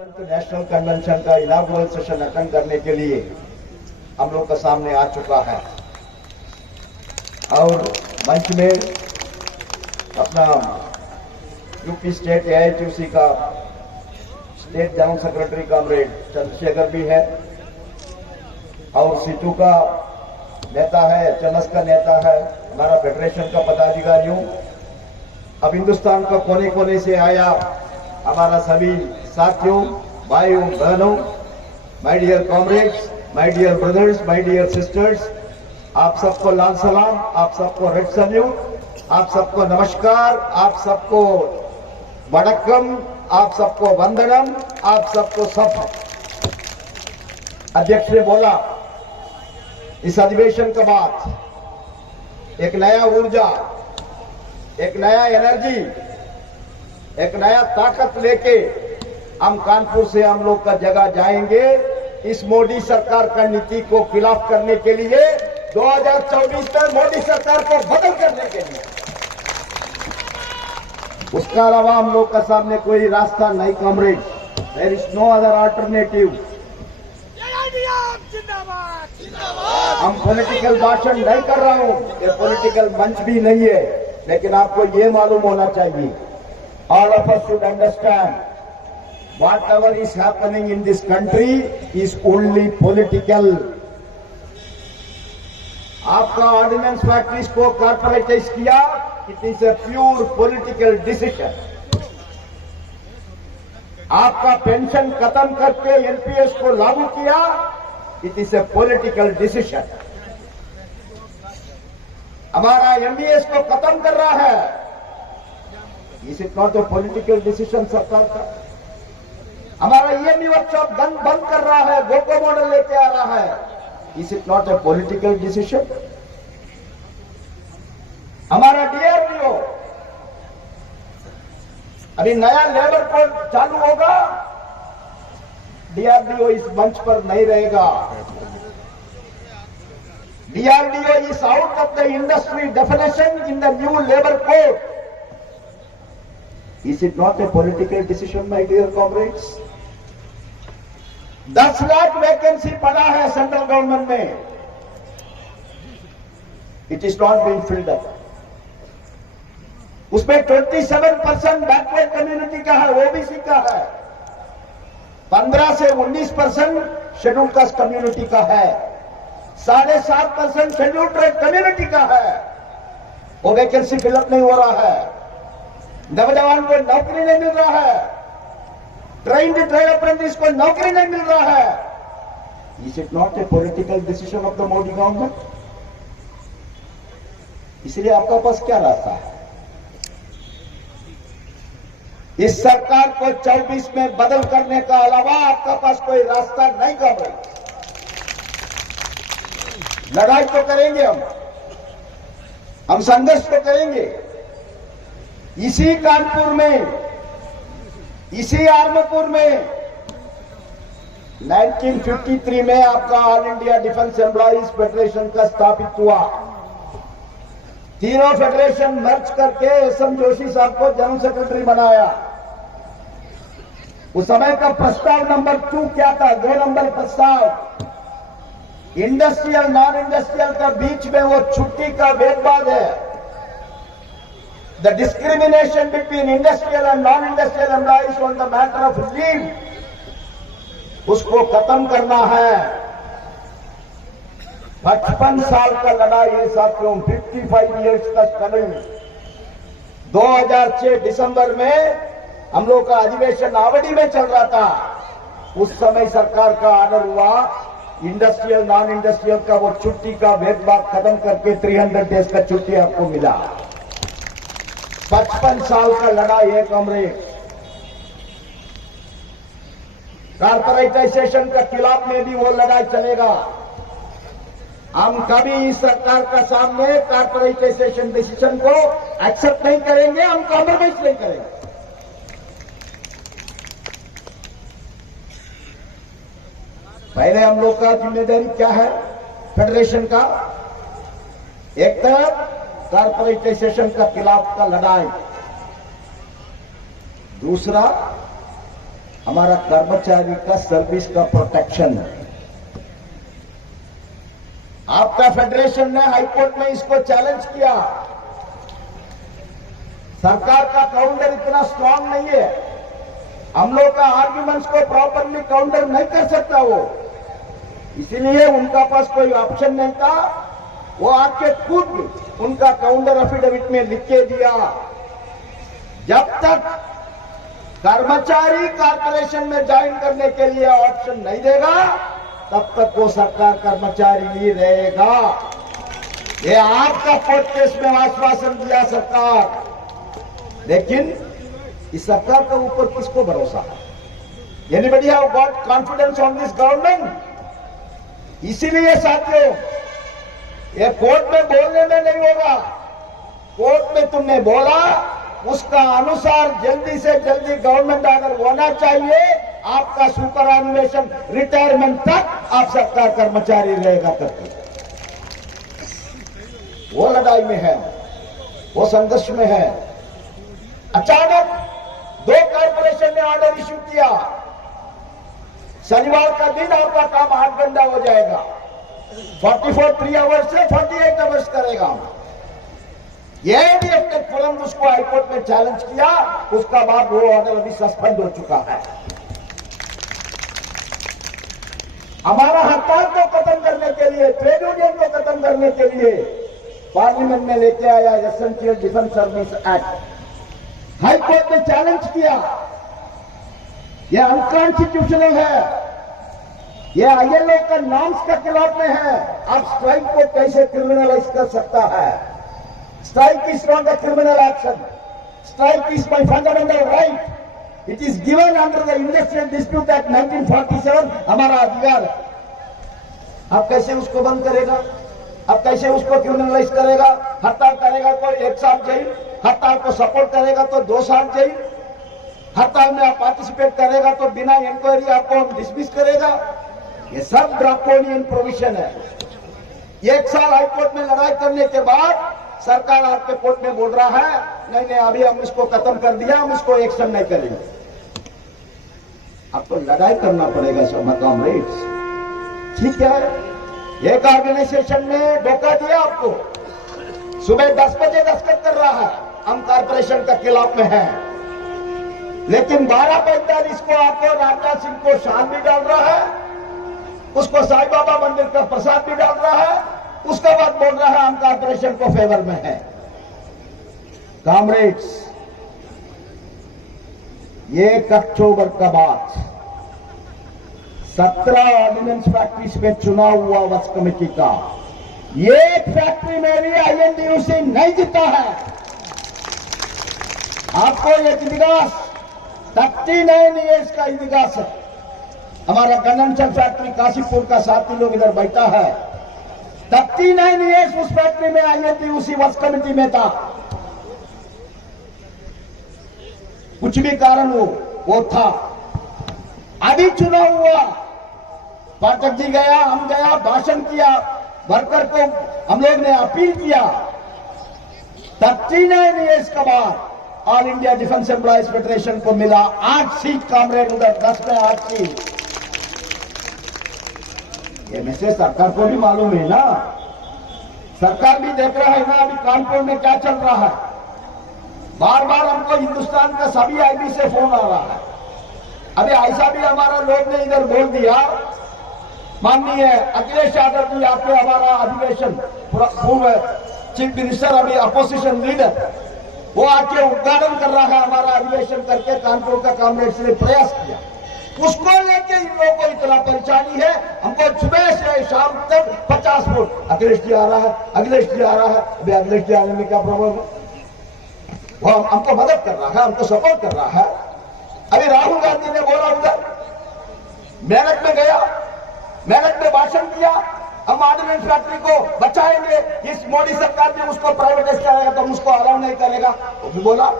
National convention का inauguration session attend करने के लिए हम लोग का सामने आ चुका है और मंच में अपना यूपी स्टेट एआईटीयूसी का state general secretary comrade Chandrashekhar भी है और सीटू का नेता है, एचएमएस का नेता है, हमारा फेडरेशन का पदाधिकारियों, अब हिंदुस्तान का कोने कोने से आया हमारा सभी साथियों, भाइयों, बहनों, my dear comrades, my dear brothers, my dear sisters, आप सबको लाल सलाम, आप सबको रेड सल्यूट, आप सबको नमस्कार, आप सबको वड़क्कम, आप सबको वंदनम, आप सबको सब। अध्यक्ष ने बोला इस अधिवेशन के बाद एक नया ऊर्जा, एक नया एनर्जी, एक नया ताकत लेके हम कानपुर से हम लोग का जगह जाएंगे इस मोदी सरकार का नीति को खिलाफ करने के लिए, 2024 में मोदी सरकार को बदल करने के लिए। उसका अलावा हम लोग का सामने कोई रास्ता नहीं comrade, there is no other alternative. हम पॉलिटिकल भाषण नहीं कर रहा हूं, ये पॉलिटिकल मंच भी नहीं है, लेकिन आपको ये मालूम होना चाहिए, all of us should understand whatever is happening in this country is only political. आपका ऑर्डिनेंस फैक्ट्रीज को कॉर्पोरेटाइज किया, it is a pure political decision. आपका पेंशन खत्म करके एनपीएस को लागू किया, it is a political decision. हमारा एमबीएस को खत्म कर रहा है, इस it not a political decision सरकार का। हमारा ईएमई वर्कशॉप बंद कर रहा है, गोको मॉडल लेके आ रहा है, इस it not a political decision. हमारा डीआरडीओ अभी नया लेबर कोड चालू होगा, डीआरडीओ इस मंच पर नहीं रहेगा। DRDO is out of the industry definition in the new labour code. Is it not a political decision, my dear comrades? 10 lakh vacancy पड़ा है सेंट्रल गवर्नमेंट में, it is not being filled up. उसमें 27% backward community का है, OBC का है, 15 से 19% schedule caste community का है, 7.5% शेड्यूल ट्राइब कम्युनिटी का है। वो वैकेंसी फिलअप नहीं हो रहा है, नौजवान को नौकरी नहीं मिल रहा है, ट्रेन्ड ट्रेड अप्रेंटिस को नौकरी नहीं मिल रहा है। Is it not a political decision of the Modi government? इसलिए आपका पास क्या रास्ता है? इस सरकार को 24 में बदल करने का अलावा आपका पास कोई रास्ता नहीं कर रही। लड़ाई तो करेंगे, हम संघर्ष तो करेंगे। इसी कानपुर में, इसी आर्मपुर में 1953 में आपका all India defence employees federation का स्थापित हुआ। तीनों फेडरेशन मर्ज करके एसएम जोशी साहब को जनरल सेक्रेटरी बनाया। उस समय का प्रस्ताव नंबर 2 क्या था? 2 नंबर प्रस्ताव, इंडस्ट्रियल नॉन इंडस्ट्रियल का बीच में वो छुट्टी का भेदभाव है, the discrimination between industrial and non-industrial employees on the matter of leave, उसको खत्म करना है। 55 साल का लड़ाई है साथियों, 55 इयर्स का स्ट्रगल। 2006 दिसंबर में हम लोग का अधिवेशन आवड़ी में चल रहा था, उस समय सरकार का ऑर्डर हुआ, इंडस्ट्रियल नॉन इंडस्ट्रियल का वो छुट्टी का भेदभाव खत्म करके 300 डेज का छुट्टी आपको मिला। 55 साल का लड़ाई है कॉमरेड। कॉर्पोरेटाइजेशन का खिलाफ में भी वो लड़ाई चलेगा। हम कभी इस सरकार का सामने कॉर्पोरेटाइजेशन डिसीजन को एक्सेप्ट नहीं करेंगे, हम कॉम्प्रोमाइज नहीं करेंगे। पहले हम लोग का जिम्मेदारी क्या है फेडरेशन का? एक तरफ कॉर्पोरेटाइजेशन का खिलाफ का लड़ाई, दूसरा हमारा कर्मचारी का सर्विस का प्रोटेक्शन है। आपका फेडरेशन ने हाईकोर्ट में इसको चैलेंज किया। सरकार का काउंटर इतना स्ट्रांग नहीं है, हम लोग का आर्ग्यूमेंट्स को प्रॉपरली काउंटर नहीं कर सकता वो, इसीलिए उनका पास कोई ऑप्शन नहीं था। वो आके खुद उनका काउंटर एफिडेविट में लिख के दिया, जब तक कर्मचारी कॉर्पोरेशन में ज्वाइन करने के लिए ऑप्शन नहीं देगा तब तक वो सरकार कर्मचारी ही रहेगा। ये आपका कोर्ट केस में आश्वासन दिया सरकार, लेकिन इस सरकार के ऊपर किसको भरोसा है? Anybody have got confidence on this government? इसीलिए साथियों, ये कोर्ट में बोलने में नहीं होगा। कोर्ट में तुमने बोला, उसका अनुसार जल्दी से जल्दी गवर्नमेंट ऑर्डर होना चाहिए। आपका सुपर एनुएशन रिटायरमेंट तक आप सरकार कर्मचारी रहेगा करके, वो लड़ाई में है, वो संघर्ष में है। अचानक 2 कॉर्पोरेशन ने ऑर्डर इश्यू किया, शनिवार का दिन आपका काम 8 घंटा हो जाएगा, 44 3 आवर्स से 48 आवर्स करेगा। यह भी एक फोरम उसको हाईकोर्ट में चैलेंज किया, उसका बाद वो ऑर्डर अभी सस्पेंड हो चुका है। हमारा हड़ताल को खत्म करने के लिए, ट्रेड यूनियन को खत्म करने के लिए पार्लियामेंट में लेके आया essential defence service act. High court ने चैलेंज किया, यह अनकॉन्स्टिट्यूशनल है, यह आईएलओ का नॉर्म्स के खिलाफ में है। आप स्ट्राइक को कैसे क्रिमिनलाइज कर सकता है? Strike is not a criminal action. Strike is my fundamental right. It is given under the Industrial Dispute Act 1947, हमारा अधिकार है। आप कैसे उसको बंद करेगा? आप कैसे उसको क्रिमिनलाइज करेगा? हड़ताल करेगा तो 1 साल जेल, हड़ताल को सपोर्ट करेगा तो 2 साल जेल, हड़ताल में आप पार्टिसिपेट करेगा तो बिना इंक्वायरी आपको डिसमिस करेगा। ये सब ड्राकोनियन प्रोविजन है। 1 साल हाईकोर्ट में लड़ाई करने के बाद सरकार आपके कोर्ट में बोल रहा है, नहीं नहीं अभी हम इसको खत्म कर दिया, हम इसको एक्शन नहीं करेंगे। आपको लड़ाई करना पड़ेगा सब कॉमरेड्स, ठीक है? एक ऑर्गेनाइजेशन ने धोखा दिया आपको, सुबह 10 बजे दस्तखत कर रहा है, हम कॉर्पोरेशन के खिलाफ में है, लेकिन 12:45 को आपको राजनाथ सिंह को शान भी डाल रहा है, उसको साईं बाबा मंदिर का प्रसाद भी डाल रहा है, उसके बाद बोल रहा है हम कॉर्पोरेशन को फेवर में है। कॉमरेड्स, 1 अक्टूबर का बाद 17 ऑर्डिनेंस फैक्ट्रीज में चुनाव हुआ वर्क्स कमेटी का, एक फैक्ट्री में भी आईएनटीयूसी नहीं जीता है। आपको एक इतिहास 39 ईयर्स का इतिहास है। हमारा कन्वेंशन फैक्ट्री काशीपुर का साथी लोग इधर बैठा है, 39 ईयर्स उस फैक्ट्री में आईएनटीयूसी वर्क्स कमेटी में था। कुछ भी कारण हो वो था। अभी चुनाव हुआ, पाठक जी गया, हम गया, भाषण किया, वर्कर को हम लोग ने अपील किया। 39 ईयर्स के बाद all India defence employees federation को मिला 8 सीट, कॉमरेड उधर 10 में 8 सीट। ये मैसेज सरकार को भी मालूम है ना, सरकार भी देख रहा है ना अभी कानपुर में क्या चल रहा है। बार बार हमको हिंदुस्तान का सभी आईबी से फोन आ रहा है। अभी ऐसा भी हमारा लोग ने इधर बोल दिया, माननीय अखिलेश यादव जी आके हमारा अधिवेशन, पूर्व चीफ मिनिस्टर अभी अपोजिशन लीडर, वो आके उद्घाटन कर रहा है हमारा अधिवेशन करके, कानपुर का कॉमरेड्स ने प्रयास किया। उसको लेके इन लोगों को इतना परेशानी है, हमको सुबह से शाम तक 50 वोट, अखिलेश जी आ रहा है, अखिलेश जी आ रहा है। अभी अखिलेश जी आने में क्या प्रॉब्लम है? वो हमको मदद कर रहा है, हमको सपोर्ट कर रहा है। अभी राहुल गांधी ने बोला उधर मेरठ में गया, मेरठ में भाषण किया, हम ऑर्डिनेंस फैक्ट्री को बचाएंगे, इस मोदी सरकार ने उसको प्राइवेटाइज करेगा तो हम उसको अलाउ नहीं करेगा, वो भी बोला।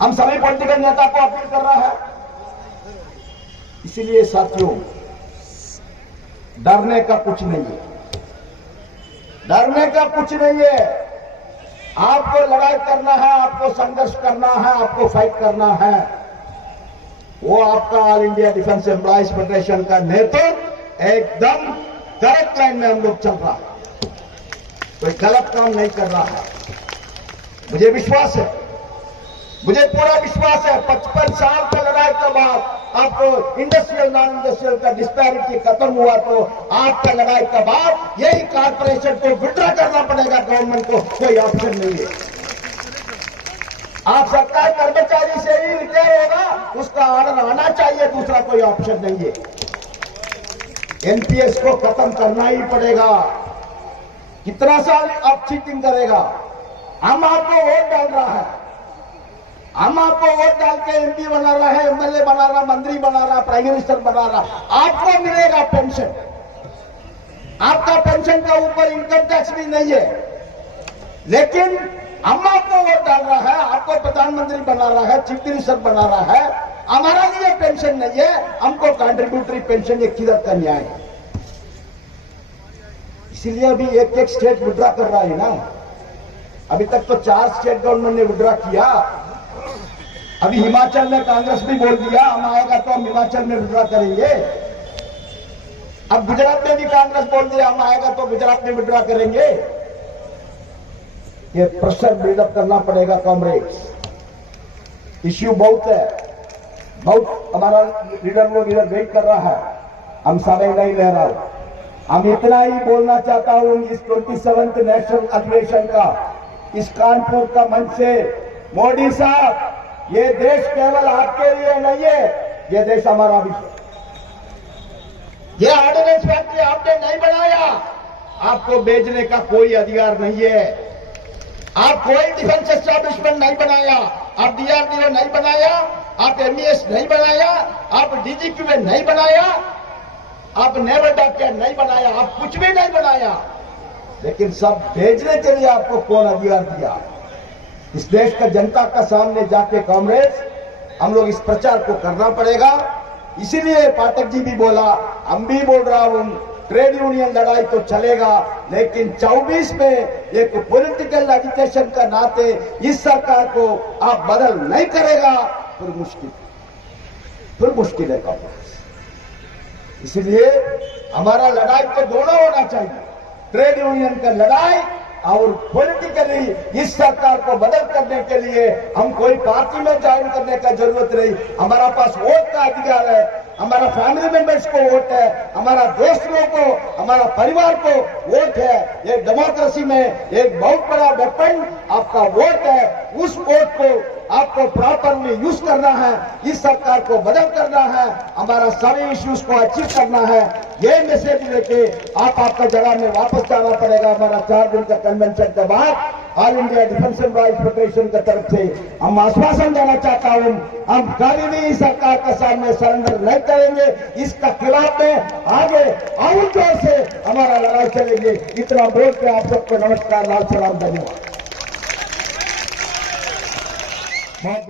हम सभी पॉलिटिकल नेता को अपील कर रहा है। इसीलिए साथियों, डरने का कुछ नहीं है, डरने का कुछ नहीं है। आपको लड़ाई करना है, आपको संघर्ष करना है, आपको फाइट करना है। वो आपका all India defence employees federation का नेतृत्व एकदम करेक्ट लाइन में हम लोग चल रहा है, कोई गलत काम नहीं कर रहा है। मुझे विश्वास है, मुझे पूरा विश्वास है 55 साल की लड़ाई के बाद आपको इंडस्ट्रियल नॉन इंडस्ट्रियल का डिस्पैरिटी खत्म हुआ, तो आपका लड़ाई के बाद यही कारपोरेशन को विड्रॉ करना पड़ेगा, गवर्नमेंट को कोई ऑप्शन नहीं है। आप सरकार कर्मचारी से ही रिटायर होगा, उसका ऑर्डर आना चाहिए, दूसरा कोई ऑप्शन नहीं है। एनपीएस को खत्म करना ही पड़ेगा। कितना साल आप चीटिंग करेगा? हम आपको वोट डाल रहा है, हम आपको वोट डाल के एमपी बना रहा है, एमएलए बना रहा, मंत्री बना रहा, प्राइम मिनिस्टर बना रहा, आपको मिलेगा पेंशन। आपका पेंशन का ऊपर इनकम टैक्स भी नहीं है, लेकिन हम आपको वोट डाल रहा है, आपको प्रधानमंत्री बना रहा है, चीफ मिनिस्टर बना रहा है, हमारा लिए पेंशन नहीं है, हमको कंट्रीब्यूटरी पेंशन ये किधर का न्याय है? इसीलिए अभी एक एक स्टेट विड्रॉ कर रहा है ना। अभी तक तो 4 स्टेट गवर्नमेंट ने विड्रॉ किया। अभी हिमाचल में कांग्रेस भी बोल दिया हम आएगा तो हम हिमाचल में विड्रॉ करेंगे। अब गुजरात में भी कांग्रेस बोल दिया हम आएगा तो गुजरात में विड्रॉ करेंगे। ये प्रेशर बिल्डअप करना पड़ेगा कॉमरेड्स। इश्यू बहुत है, बहुत हमारा लीडर लोग इधर वेट कर रहा है, हम समय नहीं ले रहा हूं। हम इतना ही बोलना चाहता हूं, इस 27th नेशनल अधिवेशन का इस कानपुर का मंच से, मोदी साहब ये देश केवल आपके लिए नहीं है, ये देश हमारा भी है। ये ऑर्डिनेंस फैक्ट्री आपने नहीं बनाया, आपको बेचने का कोई अधिकार नहीं है। आप कोई डिफेंस एस्टैब्लिशमेंट नहीं बनाया, आप डीआरडीओ नहीं बनाया, आप एमईएस नहीं बनाया, आप डीजीक्यू नहीं बनाया, आप नेवल डॉक्टर नहीं बनाया, आप कुछ भी नहीं बनाया, लेकिन सब भेजने के लिए आपको कौन अधिकार दिया? इस देश का जनता का सामने जाके कांग्रेस हम लोग इस प्रचार को करना पड़ेगा। इसीलिए पाठक जी भी बोला, हम भी बोल रहा हूं, ट्रेड यूनियन लड़ाई तो चलेगा, लेकिन 24 में एक पॉलिटिकल एजुकेशन का नाते इस सरकार को आप बदल नहीं करेगा, फिर मुश्किल है कांग्रेस। इसलिए हमारा लड़ाई तो दोनों होना चाहिए, ट्रेड यूनियन का लड़ाई और पॉलिटिकली इस सरकार को बदल करने के लिए हम कोई पार्टी में ज्वाइन करने का जरूरत नहीं। हमारा पास वोट का अधिकार है, हमारा फैमिली मेंबर्स को वोट है, हमारा दोस्तों को, हमारा परिवार को वोट है। ये डेमोक्रेसी में एक बहुत बड़ा वेपन आपका वोट है। उस वोट को आपको प्रॉपरली यूज करना है, इस सरकार को बदल करना है, हमारा सारे इश्यूज को अचीव करना है। ये मैसेज लेके आप आपका जगह में वापस जाना पड़ेगा। हमारा 4 दिन का कन्वेंशन के बाद all India defence employees federation की तरफ से हम आश्वासन देना चाहता हूं, हम कभी भी इस सरकार के सामने सरेंडर नहीं करेंगे। इसका खिलाफ में आगे और जोर से हमारा लड़ाई चलेंगे। इतना बोल के आप सबको नमस्कार, लाल सलाम, धन्यवाद।